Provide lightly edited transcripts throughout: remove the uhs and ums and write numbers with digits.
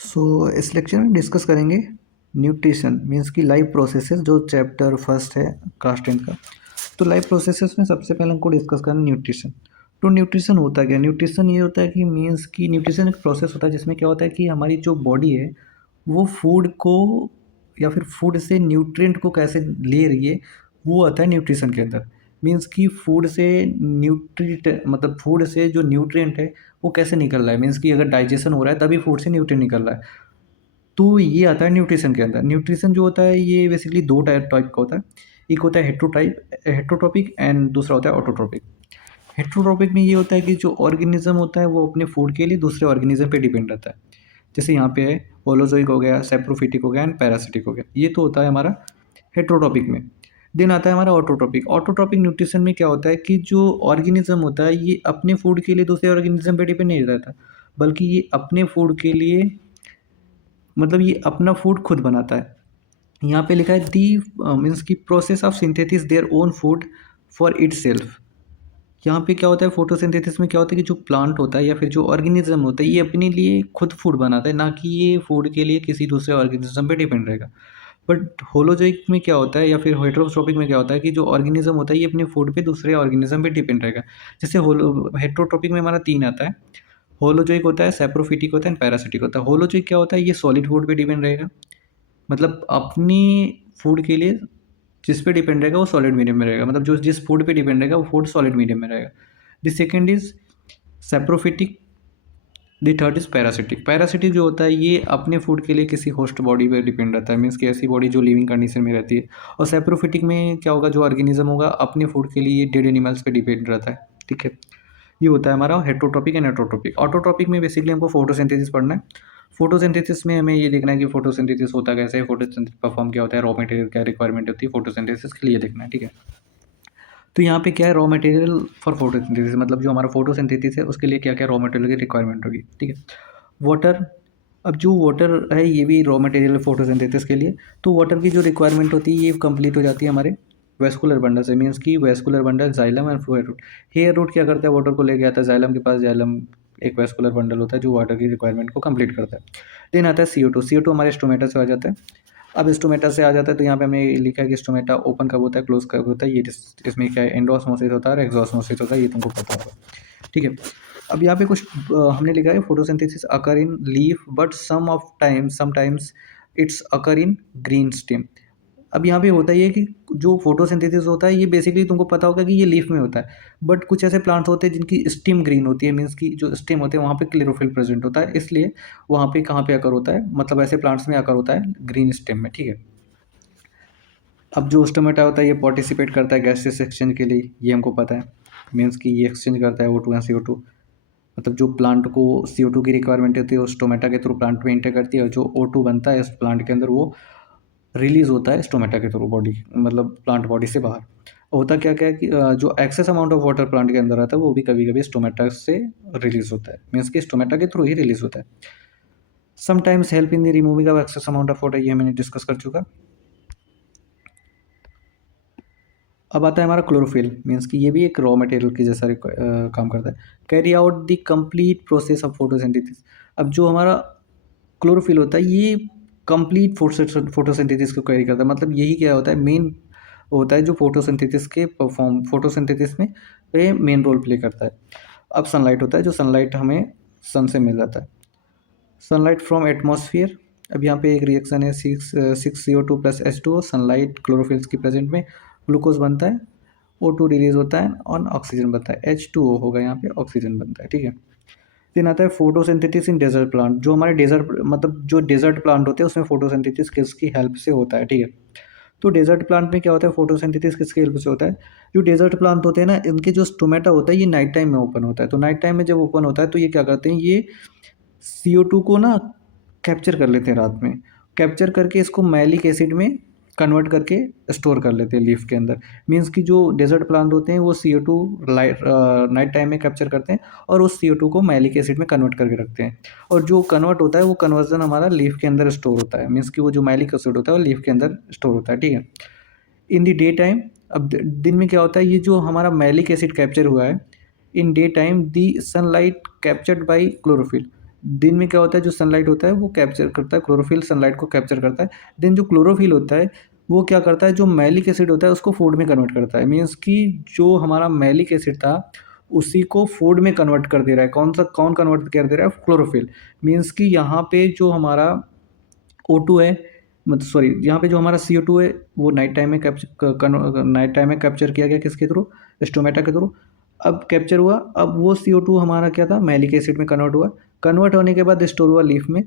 सो इस लेक्चर में डिस्कस करेंगे न्यूट्रिशन मीन्स की लाइफ प्रोसेसेस जो चैप्टर फर्स्ट है क्लास 10 का। तो लाइफ प्रोसेसेस में सबसे पहले हमको डिस्कस करना न्यूट्रिशन। तो न्यूट्रिशन होता क्या है? न्यूट्रिशन ये होता है कि मीन्स की न्यूट्रिशन एक प्रोसेस होता है जिसमें क्या होता है कि हमारी जो बॉडी है वो फूड को या फिर फूड से न्यूट्रिएंट को कैसे ले रही है, वो आता है न्यूट्रिशन के अंदर। मीन्स कि फूड से न्यूट्रिएंट मतलब फूड से जो न्यूट्रिएंट है वो कैसे निकल रहा है, मीन्स कि अगर डाइजेशन हो रहा है तभी फूड से न्यूट्रिएंट निकल रहा है। तो ये आता है न्यूट्रिशन के अंदर। न्यूट्रिशन जो होता है ये बेसिकली दो टाइप का होता है। एक होता है हेट्रोट्रॉपिक एंड दूसरा होता है ऑटोट्रॉपिक। हेट्रोट्रॉपिक में ये होता है कि जो ऑर्गेनिज्म होता है वो अपने फूड के लिए दूसरे ऑर्गेनिज्म पे डिपेंड रहता है। जैसे यहाँ पे है होलोजोइक हो गया, सेप्रोफिटिक हो गया एंड पैरासिटिक हो गया। ये तो होता है हमारा हेट्रोट्रॉपिक में। देन आता है हमारा ऑटोट्रॉपिक। ऑटोट्रॉपिक न्यूट्रिशन में क्या होता है कि जो ऑर्गेनिज्म होता है ये अपने फूड के लिए दूसरे ऑर्गेनिज्म पे डिपेंड नहीं रहता, बल्कि ये अपने फूड के लिए मतलब ये अपना फूड खुद बनाता है। यहाँ पे लिखा है दी मीन्स की process of synthesis their own food for itself. यहाँ पे क्या होता है फोटोसिंथेसिस में क्या होता है कि जो प्लांट होता है या फिर जो ऑर्गेनिज्म होता है ये अपने लिए खुद फूड बनाता है, ना कि ये फूड के लिए किसी दूसरे ऑर्गेनिज्म पे डिपेंड रहेगा। बट होलोजोइक में क्या होता है या फिर हेट्रोट्रोपिक में क्या होता है कि जो ऑर्गेनिज्म होता है ये अपने फूड पे दूसरे ऑर्गेनिज्म पे डिपेंड रहेगा। जैसे होलो हेट्रोट्रोपिक में हमारा तीन आता है। होलोजोइक होता है, सेप्रोफिटिक होता है एंड पैरासिटिक होता है। होलोजोइक क्या होता है, ये सॉलिड फूड पे डिपेंड रहेगा, मतलब अपनी फूड के लिए जिस पे डिपेंड रहेगा वो सॉलिड मीडियम में रहेगा, मतलब जो जिस फूड पे डिपेंड रहेगा वो फूड सॉलिड मीडियम में रहेगा। The second is saprophytic. The third is parasitic. Parasitic जो होता है ये अपने फूड के लिए किसी होस्ट बॉडी पे डिपेंड रहता है, मीन्स कि ऐसी बॉडी जो लिविंग कंडीशन में रहती है। और सेप्रोफिटिक में क्या होगा, जो ऑर्गेनिज्म होगा अपने फूड के लिए डेड एनिमल्स पे डिपेंड रहता है। ठीक है, ये होता है हमारा हेट्रोट्रोपिक एंड एट्रोट्रोपिक। ऑटोट्रोपिक में बेसिकली हमको फोटोसिंथेसिस पढ़ना है। फोटोसिंथेसिस में हमें ये देखना है कि फोटोसिंथेसिस होता कैसे है, फोटोसिंथेसिस परफॉर्म क्या होता है, रॉ मटेरियल क्या रिक्वायरमेंट होती है फोटोसिंथेसिस के लिए देखना है। ठीक है, तो यहाँ पे क्या है, रॉ मटेरियल फॉर फोटोसिंथेसिस, मतलब जो हमारा फोटोसिंथेसिस है उसके लिए क्या क्या रॉ मटेरियल की रिक्वायरमेंट होगी। ठीक है, वाटर। अब जो वाटर है ये भी रॉ मटेरियल फोटोसिंथेसिस के लिए। तो वाटर की जो रिक्वायरमेंट होती है ये कंप्लीट हो जाती है हमारे वेस्कुलर बंडल से, मीन्स की vascular bundle xylem and hair root. Hair root क्या करता है, वाटर को लेके आता है जाइलम के पास। जाइलम एक वेस्कुलर बंडल होता है जो वाटर की रिक्वायरमेंट को कंप्लीट करता है। देन आता है CO2। CO2 हमारे स्टोमेटा से आ जाता है। अब स्टोमेटा से आ जाता है तो यहाँ पे हमें लिखा है कि स्टोमेटा ओपन कब होता है, क्लोज कब होता है। ये इसमें क्या है, एंडोऑस्मोसिस होता है और एक्सोऑस्मोसिस होता है, ये तुमको पता होगा। ठीक है, अब यहाँ पे कुछ हमने लिखा है photosynthesis occur in leaf but sometimes it's occur in green stem. अब यहाँ पे होता ये है कि जो फोटोसिंथेसिस होता है ये बेसिकली तुमको पता होगा कि ये लीफ में होता है, बट कुछ ऐसे प्लांट्स होते हैं जिनकी स्टेम ग्रीन होती है, मीन्स की जो स्टेम होते हैं वहाँ पे क्लोरोफिल प्रेजेंट होता है, इसलिए वहाँ पे कहाँ पे आकर होता है, मतलब ऐसे प्लांट्स में आकर होता है ग्रीन स्टेम में। ठीक है, अब जो स्टोमेटा होता है ये पार्टिसिपेट करता है गैसेस एक्सचेंज के लिए, ये हमको पता है। मीन्स कि ये एक्सचेंज करता है O2 एंड CO2, मतलब जो प्लांट को CO2 की रिक्वायरमेंट होती है वो स्टोमेटा के थ्रू प्लांट में इंटर करती है, और जो O2 बनता है इस प्लांट के अंदर वो रिलीज़ होता है स्टोमेटा के थ्रू बॉडी, मतलब प्लांट बॉडी से बाहर। होता क्या क्या है कि जो excess amount of water plant के अंदर आता है वो भी कभी कभी स्टोमेटा से रिलीज होता है, मीन्स कि स्टोमेटा के थ्रू ही रिलीज होता है। Sometimes help in the removing of excess amount of water, ये मैंने डिस्कस कर चुका। अब आता है हमारा क्लोरोफिल, मीन्स कि ये भी एक रॉ मटेरियल की जैसा काम करता है। Carry out the complete process of photosynthesis. अब जो हमारा क्लोरोफिल होता है ये कंप्लीट फोटोसिंथेसिस को कैरी करता है, मतलब यही क्या होता है, मेन होता है जो फोटोसिंथेसिस में पे मेन रोल प्ले करता है। अब सनलाइट होता है, जो सनलाइट हमें सन से मिल जाता है। Sunlight from atmosphere. अब यहाँ पे एक रिएक्शन है, six CO2 plus H2O, sunlight chlorophylls की प्रेजेंट में ग्लूकोज बनता है, O2 रिलीज होता है और ऑक्सीजन बनता है, H2O होगा यहाँ पे, ऑक्सीजन बनता है। ठीक है, फिर आता है फोटोसिंथेसिस इन डेजर्ट प्लांट। जो हमारे डेजर्ट मतलब जो डेजर्ट प्लांट होते हैं उसमें फोटोसिंथेसिस किसकी हेल्प से होता है। ठीक है, तो डेजर्ट प्लांट में क्या होता है, फोटोसिंथेसिस किसकी हेल्प से होता है। जो डेजर्ट प्लांट होते हैं ना इनके जो स्टोमेटा होता है ये नाइट टाइम में ओपन होता है। तो नाइट टाइम में जब ओपन होता है तो ये क्या करते हैं, ये CO2 को ना कैप्चर कर लेते हैं रात में। कैप्चर करके इसको मैलिक एसिड में कन्वर्ट करके स्टोर कर लेते हैं लीफ के अंदर। मीन्स कि जो डेजर्ट प्लांट होते हैं वो CO2 नाइट टाइम में कैप्चर करते हैं और उस CO2 को मैलिक एसिड में कन्वर्ट करके रखते हैं, और जो कन्वर्ट होता है वो कन्वर्जन हमारा लीफ के अंदर स्टोर होता है। मीन्स कि वो जो मैलिक एसिड होता है वो लीफ के अंदर स्टोर होता है। ठीक है, इन द डे टाइम। अब दिन में क्या होता है, ये जो हमारा मैलिक एसिड कैप्चर हुआ है in day time the sunlight captured by chlorophyll, दिन में क्या होता है, जो सनलाइट होता है वो कैप्चर करता है, क्लोरोफिल सनलाइट को कैप्चर करता है। देन जो क्लोरोफिल होता है वो क्या करता है, जो मैलिक एसिड होता है उसको फूड में कन्वर्ट करता है। मीन्स कि जो हमारा मैलिक एसिड था उसी को फूड में कन्वर्ट कर दे रहा है। कौन कन्वर्ट कर दे रहा है, क्लोरोफिल। मीन्स कि यहाँ पे जो हमारा O2 है, मतलब सॉरी, यहाँ पे जो हमारा CO2 है वो नाइट टाइम में कैप्चर किया गया किसके थ्रू, स्टोमेटा के थ्रू। अब कैप्चर हुआ, अब वो CO2 हमारा क्या था, मैलिक एसिड में कन्वर्ट हुआ। कन्वर्ट होने के बाद स्टोर हुआ लीफ में।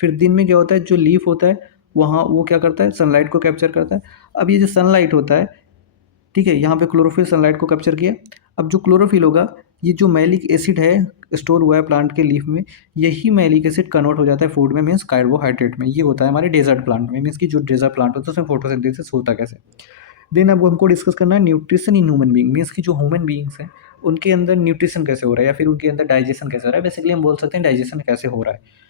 फिर दिन में क्या होता है, जो लीफ होता है वहाँ वो क्या करता है, सनलाइट को कैप्चर करता है। अब ये जो सनलाइट होता है, ठीक है, यहाँ पे क्लोरोफिल सनलाइट को कैप्चर किया। अब जो क्लोरोफिल होगा, ये जो मैलिक एसिड है स्टोर हुआ है प्लांट के लीफ में, यही मैलिक एसिड कन्वर्ट हो जाता है फूड में, मीन्स कार्बोहाइड्रेट में। ये होता है हमारे डेजर्ट प्लांट में, मीन्स कि जो डेजर्ट प्लांट होता है उसमें फोटोसिंथेसिस होता कैसे। देन अब हमको डिस्कस करना है nutrition in human being, means कि जो ह्यूमन बीइंग्स हैं उनके अंदर न्यूट्रिशन कैसे हो रहा है, या फिर उनके अंदर डाइजेशन कैसे हो रहा है। बेसिकली हम बोल सकते हैं डाइजेशन कैसे हो रहा है।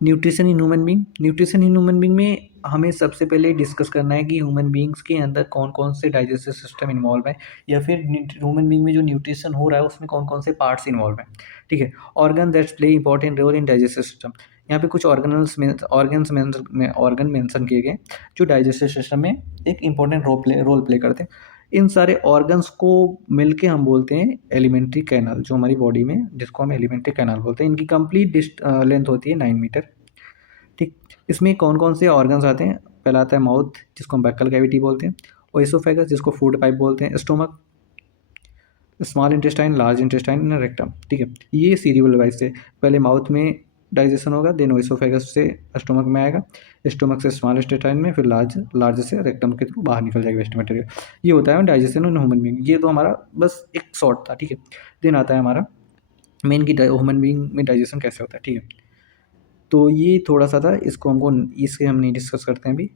न्यूट्रिशन इन ह्यूमन बीइंग में हमें सबसे पहले डिस्कस करना है कि ह्यूमन बीइंग्स के अंदर कौन कौन से डाइजेस्टिव सिस्टम इन्वॉल्व है, या फिर ह्यूमन बीइंग में जो न्यूट्रिशन हो रहा है उसमें कौन कौन से पार्ट्स इन्वॉल्व हैं। ठीक है, organ that's play important role in digestive system. यहाँ पे कुछ ऑर्गन मेंशन किए गए जो डाइजेस्टिव सिस्टम में एक इंपॉर्टेंट रोल प्ले करते हैं। इन सारे ऑर्गन्स को मिलके हम बोलते हैं एलिमेंट्री कैनल, जो हमारी बॉडी में, जिसको हम एलिमेंट्री कैनल बोलते हैं। इनकी कंप्लीट लेंथ होती है 9 मीटर। ठीक, इसमें कौन कौन से ऑर्गन्स आते हैं, पहला आता है माउथ, जिसको हम बक्कल कैविटी बोलते हैं, और इसोफेगस, जिसको फूड पाइप बोलते हैं, stomach, small intestine, large intestine, rectum. ठीक है, ये सीरियल वाइज से पहले माउथ में डाइजेशन होगा, देन इसोफेगस से स्टोमक में आएगा, स्टोमक से स्मॉल इंटेस्टाइन में, फिर लार्ज से रेक्टम के थ्रू बाहर निकल जाएगा वेस्ट मटेरियल। ये होता है डाइजेशन इन ह्यूमन बीइंग। ये तो हमारा बस एक शॉर्ट था। ठीक है, देन आता है हमारा मेन की ह्यूमन बीइंग में डाइजेशन कैसे होता है। ठीक है, तो ये थोड़ा सा था, इसको हमको इससे हम नहीं डिस्कस करते हैं अभी।